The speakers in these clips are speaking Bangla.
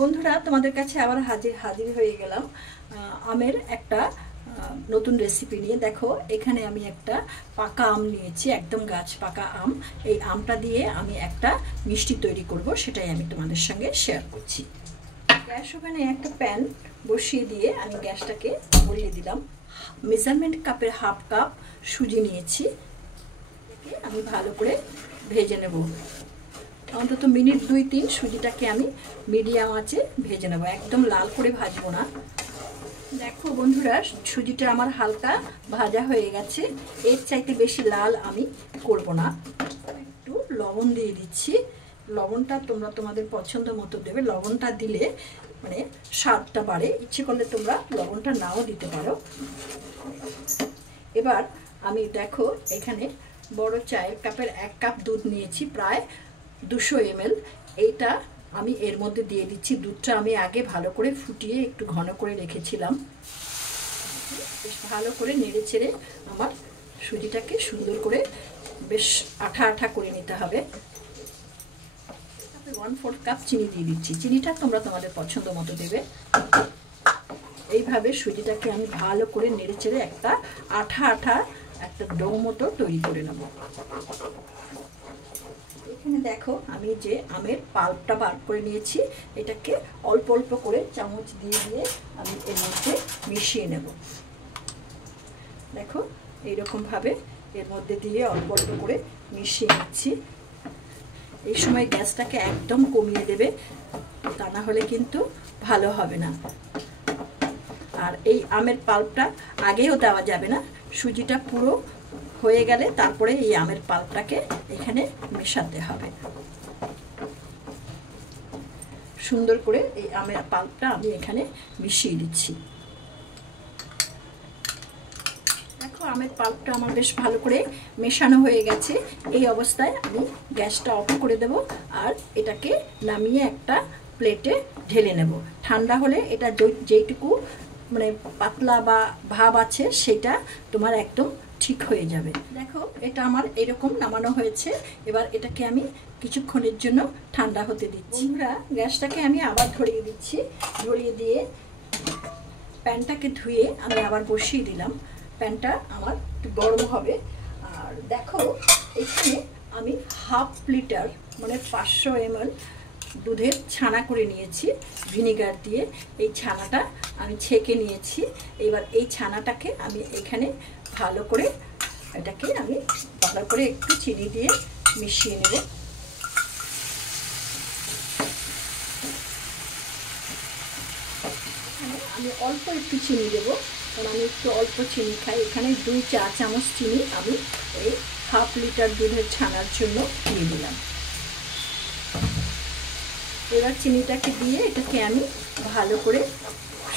বন্ধুরা তোমাদের কাছে আবার হাজির হয়ে গেলাম আমের একটা নতুন রেসিপি নিয়ে। দেখো এখানে আমি একটা পাকা আম নিয়েছি, একদম গাছ পাকা আম। এই আমটা দিয়ে আমি একটা মিষ্টি তৈরি করব, সেটাই আমি তোমাদের সঙ্গে শেয়ার করছি। গ্যাস ওভেনে একটা প্যান বসিয়ে দিয়ে আমি গ্যাসটাকে ভরিয়ে দিলাম। মেজারমেন্ট কাপের হাফ কাপ সুজি নিয়েছি, আমি ভালো করে ভেজে নেব। অন্তত মিনিট 2-3 সুজিটাকে আমি মিডিয়াম আঁচে ভেজে নেব, একদম লাল করে ভাজবো না। দেখো বন্ধুরা, সুজিটা আমার হালকা ভাজা হয়ে গেছে, এর চাইতে বেশি লাল আমি করব না। একটু লবণ দিয়ে দিচ্ছি, লবণটা তোমরা তোমাদের পছন্দ মতো দেবে। লবণটা দিলে মানে স্বাদটা বাড়ে, ইচ্ছে করলে তোমরা লবণটা নাও দিতে পারো। এবার আমি দেখো এখানে বড় চায়ের কাপের 1 কাপ দুধ নিয়েছি, প্রায় 200 ml। এইটা আমি এর মধ্যে দিয়ে দিচ্ছি। দুধটা আমি আগে ভালো করে ফুটিয়ে একটু ঘন করে রেখেছিলাম। বেশ ভালো করে নেড়ে চেড়ে আমার সুজিটাকে সুন্দর করে বেশ আঠা আঠা করে নিতে হবে। 1/4 কাপ চিনি দিয়ে দিচ্ছি, চিনিটা তোমরা তোমাদের পছন্দ মতো দেবে। এইভাবে সুজিটাকে আমি ভালো করে নেড়ে চেড়ে একটা আঠা আঠা একটা ডো মতো তৈরি করে নেব। এখানে দেখো আমি যে আমের পাল্পটা বার করে নিয়েছি, এটাকে অল্প অল্প করে চামচ দিয়ে দিয়ে আমি এর মধ্যে মিশিয়ে নেব। দেখো এইরকম ভাবে এর মধ্যে দিয়ে অল্প অল্প করে মিশিয়ে নিচ্ছি। এই সময় গ্যাসটাকে একদম কমিয়ে দেবে, তা না হলে কিন্তু ভালো হবে না। আর এই আমের পাল্পটা আগেও দেওয়া যাবে না, সুজিটা পুরো হয়ে গেলে তারপরে এই আমের পাল্পটাকে এখানে মেশাতে হবে। সুন্দর করে এই আমের পাল্পটা আমি এখানে মিশিয়ে দিচ্ছি। দেখো আমের পাল্পটা আমার বেশ ভালো করে মেশানো হয়ে গেছে। এই অবস্থায় আমি গ্যাসটা অফ করে দেব আর এটাকে নামিয়ে একটা প্লেটে ঢেলে নেব। ঠান্ডা হলে এটা যেইটুকু মানে পাতলা বা ভাব আছে সেটা তোমার একদম ঠিক হয়ে যাবে। দেখো এটা আমার এরকম নামানো হয়েছে। এবার এটাকে আমি কিছুক্ষণের জন্য ঠান্ডা হতে দিচ্ছি। বন্ধুরা, গ্যাসটাকে আমি আবার ধরিয়ে দিচ্ছি। ধরিয়ে দিয়ে প্যানটাকে ধুয়ে আমি আবার বসিয়ে দিলাম। প্যানটা আমার একটু গরম হবে। আর দেখো এখানে আমি 1/2 লিটার মানে 500 ml দুধের ছানা করে নিয়েছি ভিনিগার দিয়ে। এই ছানাটা আমি ছেঁকে নিয়েছি। এবার এই ছানাটাকে আমি এখানে ভালো করে এটাকে আমি ভালো করে একটু চিনি দিয়ে মিশিয়ে নেব। আমি অল্প একটু চিনি দেবো, কারণ আমি একটু অল্প চিনি খাই। এখানে 2 চা চামচ চিনি আমি এই 1/2 লিটার দুধের ছানার জন্য দিয়ে দিলাম। এবার চিনিটাকে দিয়ে এটাকে আমি ভালো করে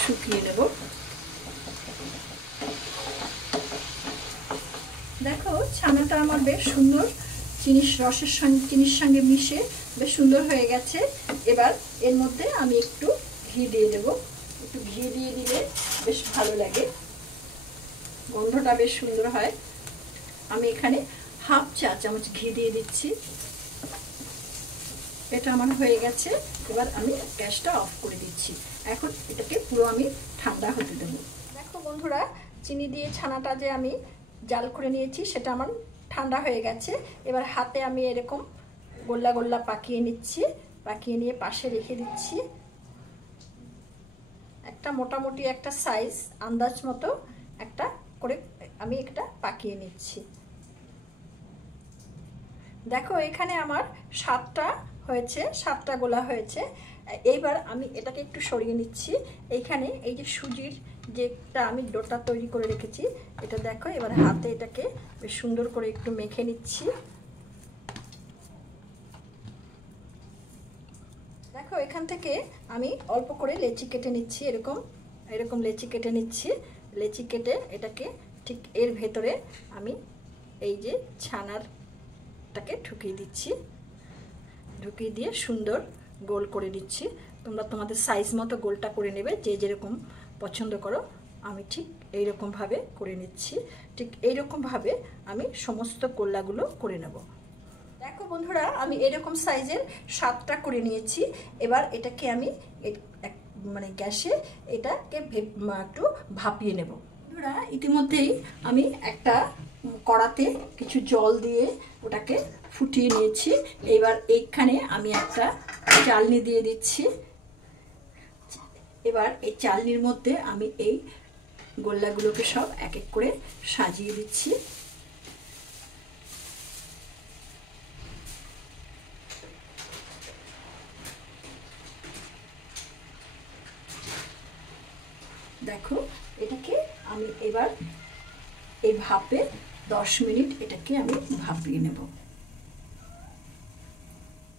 শুকিয়ে নেব। দেখো ছানাটা আমার বেশ সুন্দর চিনির সঙ্গে মিশে বেশ সুন্দর হয়ে গেছে। এবার এর মধ্যে আমি একটু ঘি দিয়ে দেব। একটু ঘি দিয়ে দিলে বেশ ভালো লাগে, গন্ধটা বেশ সুন্দর হয়। আমি এখানে 1/2 চা চামচ ঘি দিয়ে দিচ্ছি। এটা আমার হয়ে গেছে। এবার আমি গ্যাসটা অফ করে দিচ্ছি। এখন এটাকে পুরো আমি ঠান্ডা হতে দেব। দেখো বন্ধুরা, চিনি দিয়ে ছানাটা যে আমি জাল করে নিয়েছি সেটা আমার ঠান্ডা হয়ে গেছে। এবার হাতে আমি এরকম গোল্লা গোল্লা পাকিয়ে নিচ্ছি। পাকিয়ে নিয়ে পাশে রেখে দিচ্ছি। একটা মোটামুটি একটা সাইজ আন্দাজ মতো একটা করে আমি একটা পাকিয়ে নিচ্ছি। দেখো এখানে আমার 7টা হয়েছে, 7টা গোলা হয়েছে। এইবার আমি এটাকে একটু সরিয়ে নিচ্ছি। এইখানে এই যে সুজির যেটা আমি ডোটা তৈরি করে রেখেছি এটা দেখো, এবার হাতে এটাকে বেশ সুন্দর করে একটু মেখে নিচ্ছি। দেখো এখান থেকে আমি অল্প করে লেচি কেটে নিচ্ছি, এরকম লেচি কেটে নিচ্ছি। লেচি কেটে এটাকে ঠিক এর ভেতরে আমি এই যে ছানারটাকে ঢুকিয়ে দিচ্ছি। ঢুকিয়ে দিয়ে সুন্দর গোল করে দিচ্ছি। তোমরা তোমাদের সাইজ মতো গোলটা করে নেবে, যে যেরকম পছন্দ করো। আমি ঠিক এইরকমভাবে করে নিচ্ছি। ঠিক এইরকমভাবে আমি সমস্ত গোল্লাগুলো করে নেব। দেখো বন্ধুরা, আমি এরকম সাইজের 7টা করে নিয়েছি। এবার এটাকে আমি মানে গ্যাসে এটাকে একটু ভাপিয়ে নেব। বন্ধুরা, ইতিমধ্যেই আমি একটা কড়াতে কিছু জল দিয়ে ওটাকে ফুটিয়ে নিয়েছি। এবার এইখানে আমি একটা চালনি দিয়ে দিচ্ছি। এবার এই চালনির মধ্যে আমি এই গোল্লাগুলোকে সব এক এক করে সাজিয়ে দিচ্ছি। দেখো, এটাকে আমি এবার এই ভাপে 10 মিনিট এটাকে আমি ভাপিয়ে নেব।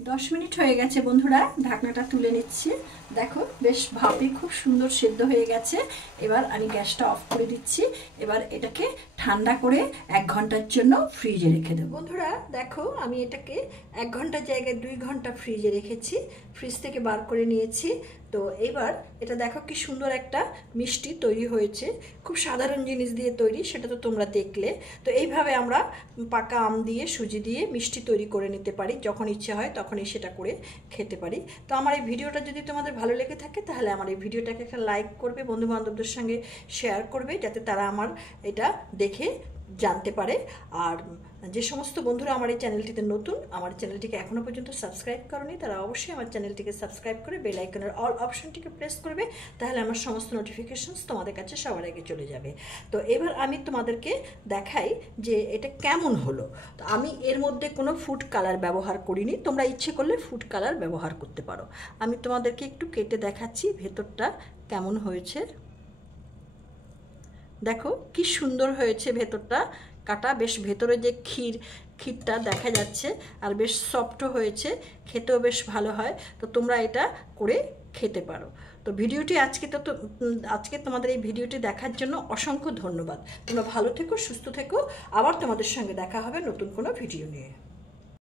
10 মিনিট হয়ে গেছে বন্ধুরা, ঢাকনাটা তুলে নিচ্ছি। দেখো, বেশ ভাপে খুব সুন্দর সেদ্ধ হয়ে গেছে। এবার আমি গ্যাসটা অফ করে দিচ্ছি। এবার এটাকে ঠান্ডা করে 1 ঘন্টার জন্য ফ্রিজে রেখে দেবো। বন্ধুরা দেখো, আমি এটাকে 1 ঘন্টার জায়গায় 2 ঘন্টা ফ্রিজে রেখেছি। ফ্রিজ থেকে বার করে নিয়েছি। তো এবার এটা দেখো কি সুন্দর একটা মিষ্টি তৈরি হয়েছে। খুব সাধারণ জিনিস দিয়ে তৈরি, সেটা তো তোমরা দেখলে। তো এইভাবে আমরা পাকা আম দিয়ে সুজি দিয়ে মিষ্টি তৈরি করে নিতে পারি। যখন ইচ্ছে হয় তখনই সেটা করে খেতে পারি। তো আমার এই ভিডিওটা যদি তোমাদের ভালো লেগে থাকে তাহলে আমার এই ভিডিওটাকে একটা লাইক করবে, বন্ধু বান্ধবদের সঙ্গে শেয়ার করবে, যাতে তারা আমার এটা দেখে জানতে পারে। আর যে সমস্ত বন্ধুরা আমার এই চ্যানেলটিতে নতুন, আমার চ্যানেলটিকে এখনও পর্যন্ত সাবস্ক্রাইব করনি, তারা অবশ্যই আমার চ্যানেলটিকে সাবস্ক্রাইব করে বেল আইকনের অল অপশনটিকে প্রেস করবে। তাহলে আমার সমস্ত নোটিফিকেশনস তোমাদের কাছে সবার আগে চলে যাবে। তো এবার আমি তোমাদেরকে দেখাই যে এটা কেমন হলো। তো আমি এর মধ্যে কোনো ফুড কালার ব্যবহার করিনি, তোমরা ইচ্ছে করলে ফুড কালার ব্যবহার করতে পারো। আমি তোমাদেরকে একটু কেটে দেখাচ্ছি ভেতরটা কেমন হয়েছে। দেখো কি সুন্দর হয়েছে ভেতরটা কাটা, বেশ ভেতরে যে ক্ষীরটা দেখা যাচ্ছে, আর বেশ সফটও হয়েছে, খেতেও বেশ ভালো হয়। তো তোমরা এটা করে খেতে পারো। তো ভিডিওটি আজকে তোমাদের এই ভিডিওটি দেখার জন্য অসংখ্য ধন্যবাদ। তোমরা ভালো থেকো, সুস্থ থেকো। আবার তোমাদের সঙ্গে দেখা হবে নতুন কোনো ভিডিও নিয়ে।